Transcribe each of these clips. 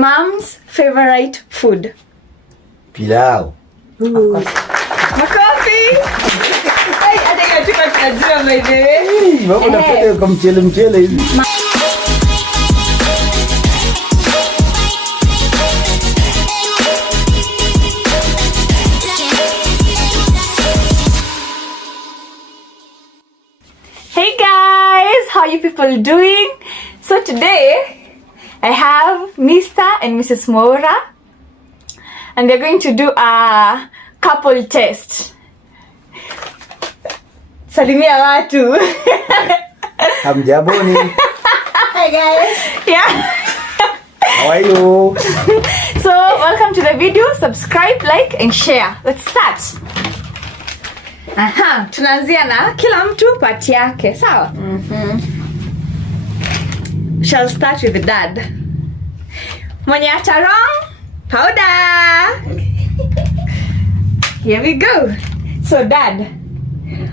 mom's favorite food? Pilau. Of course. Makofi. Hey, hata hiyo tuko tunajua by the way. Mama unapenda kama mchele hivi. Hey guys, how you people doing? So today I have Mr. and Mrs. Mwaura and they're going to do a couple test. Salimia watu. Hamjaboni. Hi guys. Yeah. How are you? So welcome to the video. Subscribe, like and share. Let's start. Aha, tunaanzia na kila mtu part yake, sawa? Shall start with the dad. Mwenye ata wrong, powder. Here we go. So dad,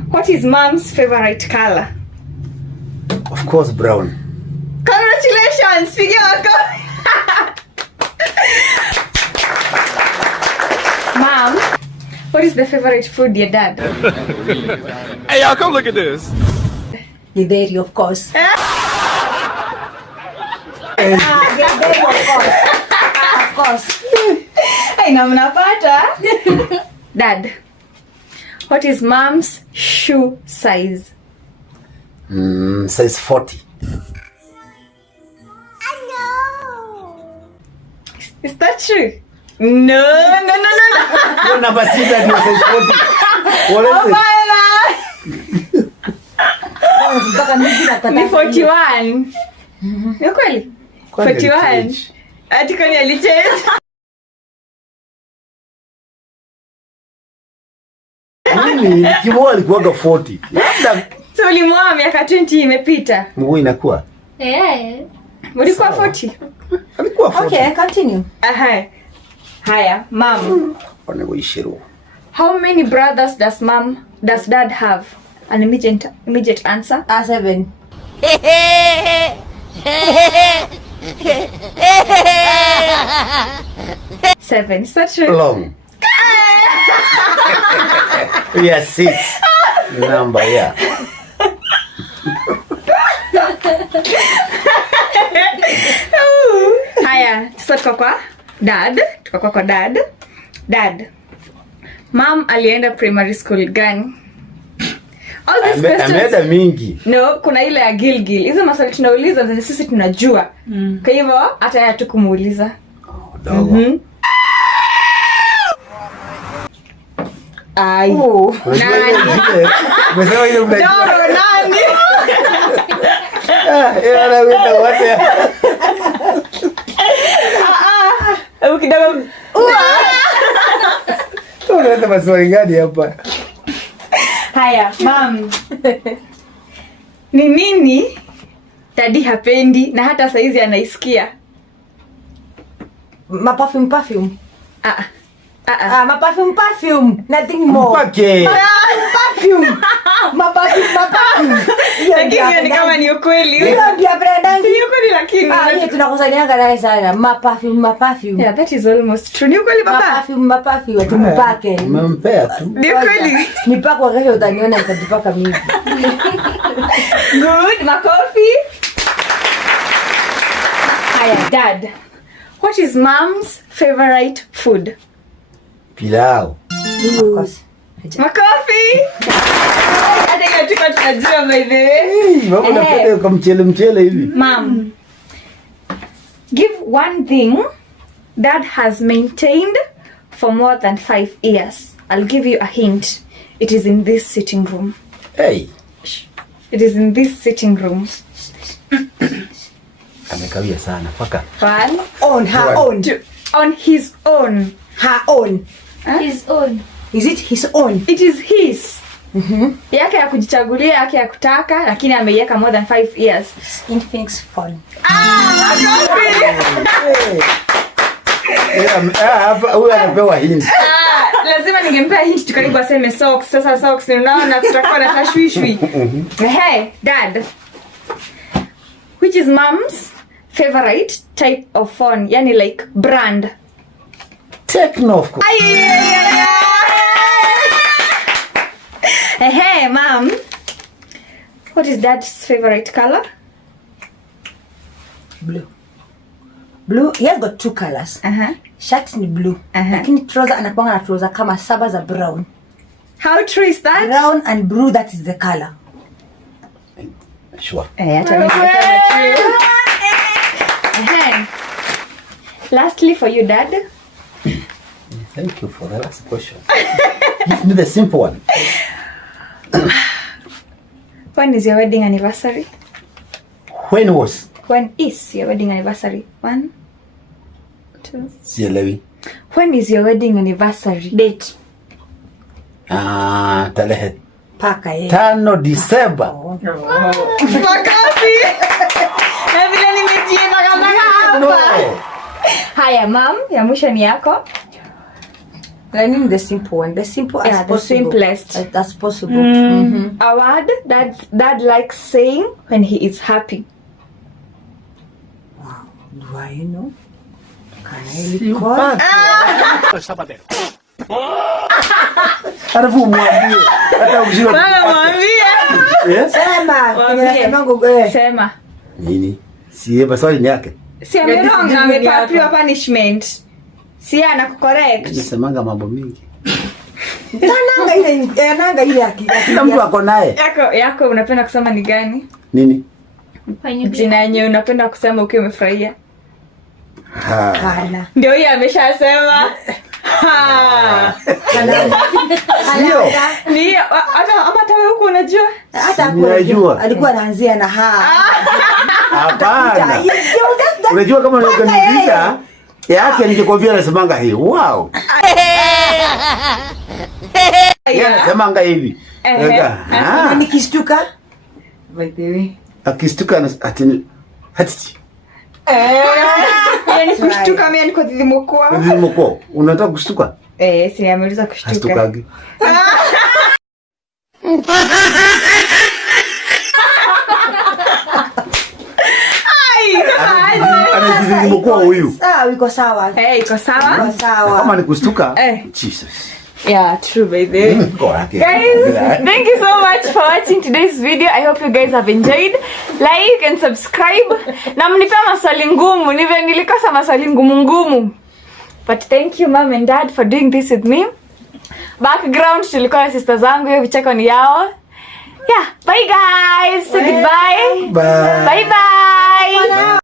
what is mom's favorite color? Of course brown. Congratulations, pigia makofi. Mom, what is the favorite food your dad? Hey y'all, come look at this. Githeri, of course. Githeri, of course. Of course. Hey, na mnapata. Dad, what is mom's shoe size? Size 40. Is that true? No. Yo number 6 ndio size 40. What is Hapana. Mpaka mimi nataka. Ni 41. Ni kweli? 41. Ati kwani alichange? Mimi Kimo alikuwa 40. Labda So ulimwoa miaka 20 imepita. mguu inakuwa. Ulikuwa 40. Alikuwa 40. Okay, continue. Aha. Haya, mom. Wanaoishiru. How many brothers does dad have? An immediate answer. 7. Seven. Is that true? Long. We are 6. Number, yeah. Haya, sasa tuko kwa dad. Dad. Mom alienda primary school gani? All these questions. Ameenda mingi. No, kuna ile ya Gilgil. Hizo maswali tunauliza zenye sisi tunajua. Kwa hivyo hata yeye tukumuuliza. Dogo. Ai. Nani? Umesema ile mnajua. Doro nani? Yeye anaweza wote. Hebu kidogo. Unaleta maswali gani hapa? Haya, mom. Ni nini daddy hapendi na hata saizi anaisikia? Perfume. Perfume. Nothing more. Mpake. Perfume. Perfume. Lakini hiyo ni kama ni ukweli. Hiyo ndio brand. Si ukweli lakini. Yeye tunakosanianga naye sana. Perfume. Yeah, that is almost true. Ni ukweli baba? Perfume atumpake. Umempea tu. Ni ukweli. Nipako kesho utaniona nikajipaka mimi. Good, makofi. Haya, dad. What is mom's favorite food? Pilau. Of course. Makofi. Hata hiyo tuko tunajua by the way. Mama unapenda kama mchele hivi. Mom, give one thing dad has maintained for more than 5 years. I'll give you a hint. It is in this sitting room. Hey. It is in this sitting room. Amekawia sana paka. One. On her own. Two. On his own. Her own. His own. Is it his own? It is his. Yake ya kujichagulia, yake ya kutaka, lakini ameiweka more than 5 years. Infinix phone. Hapa huyu anapewa hint. Lazima ningempea hint tukaribu aseme socks. Sasa socks unaona tutakuwa na tashwishwi. Hey, dad. Which is mom's favorite type of phone, yani like brand? Techno, of course. Hey, mom. What is dad's favorite color? Blue. Blue, he has got 2 colors. Shirt ni blue. Lakini trouser anakuanga na trouser kama 7 za brown. How true is that? Brown and blue, that is the color. Sure. Hata mimi nasema true. Lastly for you, dad. Thank you for the last question. Give me the simple one. When is your wedding anniversary? When was? When is your wedding anniversary? 1, 2. Sielewi. When is your wedding anniversary? Date. Tarehe Paka 5 Disemba. Makafi. Na vile nimejienda kama hapa. Haya, mom, ya mwisho ni yako. I need the simple one. The simple as Yeah, the possible. simplest. As possible. A word dad likes saying when he is happy. Wow. Do I know? Can I recall? Alafu mwambie. Hata ujio. Mwambie. Yes? Sema. Mwambie. Sema. Nini? Si maswali ni yake. Si ameronga, amepatiwa punishment. Si anakucorrect. Nisemanga mambo mingi. Nanga ile yake. Kila mtu ako naye. Yako unapenda kusema ni gani? Nini? Jina yenyewe unapenda kusema ukiwa umefurahia. Hana. Ndio hiyo ameshasema. Ndio. Ni ama tawe huko unajua? Hata Ninajua. alikuwa anaanzia na Hapana. Unajua kama unaniuliza yake ningekwambia nasemanga hii. Wow. Yeye anasemanga hivi. Nikishtuka. By the way. Akistuka ati Yaani kushtuka mimi niko dhidhimukua. Dhidhimukua. Unataka kushtuka? Si ameuliza kushtuka. Ashtukagi. Anajidhimukua huyu. Sawa, iko sawa. Iko sawa? Iko sawa. Kama ni kushtuka. Jesus. Yeah, true, baby. Guys, thank you so much for watching today's video. I hope you guys have enjoyed. Like and subscribe. Na mnipe maswali ngumu. Nilikosa maswali ngumu. But thank you mom and dad for doing this with me. Background tulikuwa na sister zangu, hiyo vicheko ni yao. Yeah, bye guys. Say goodbye. Bye. Bye bye.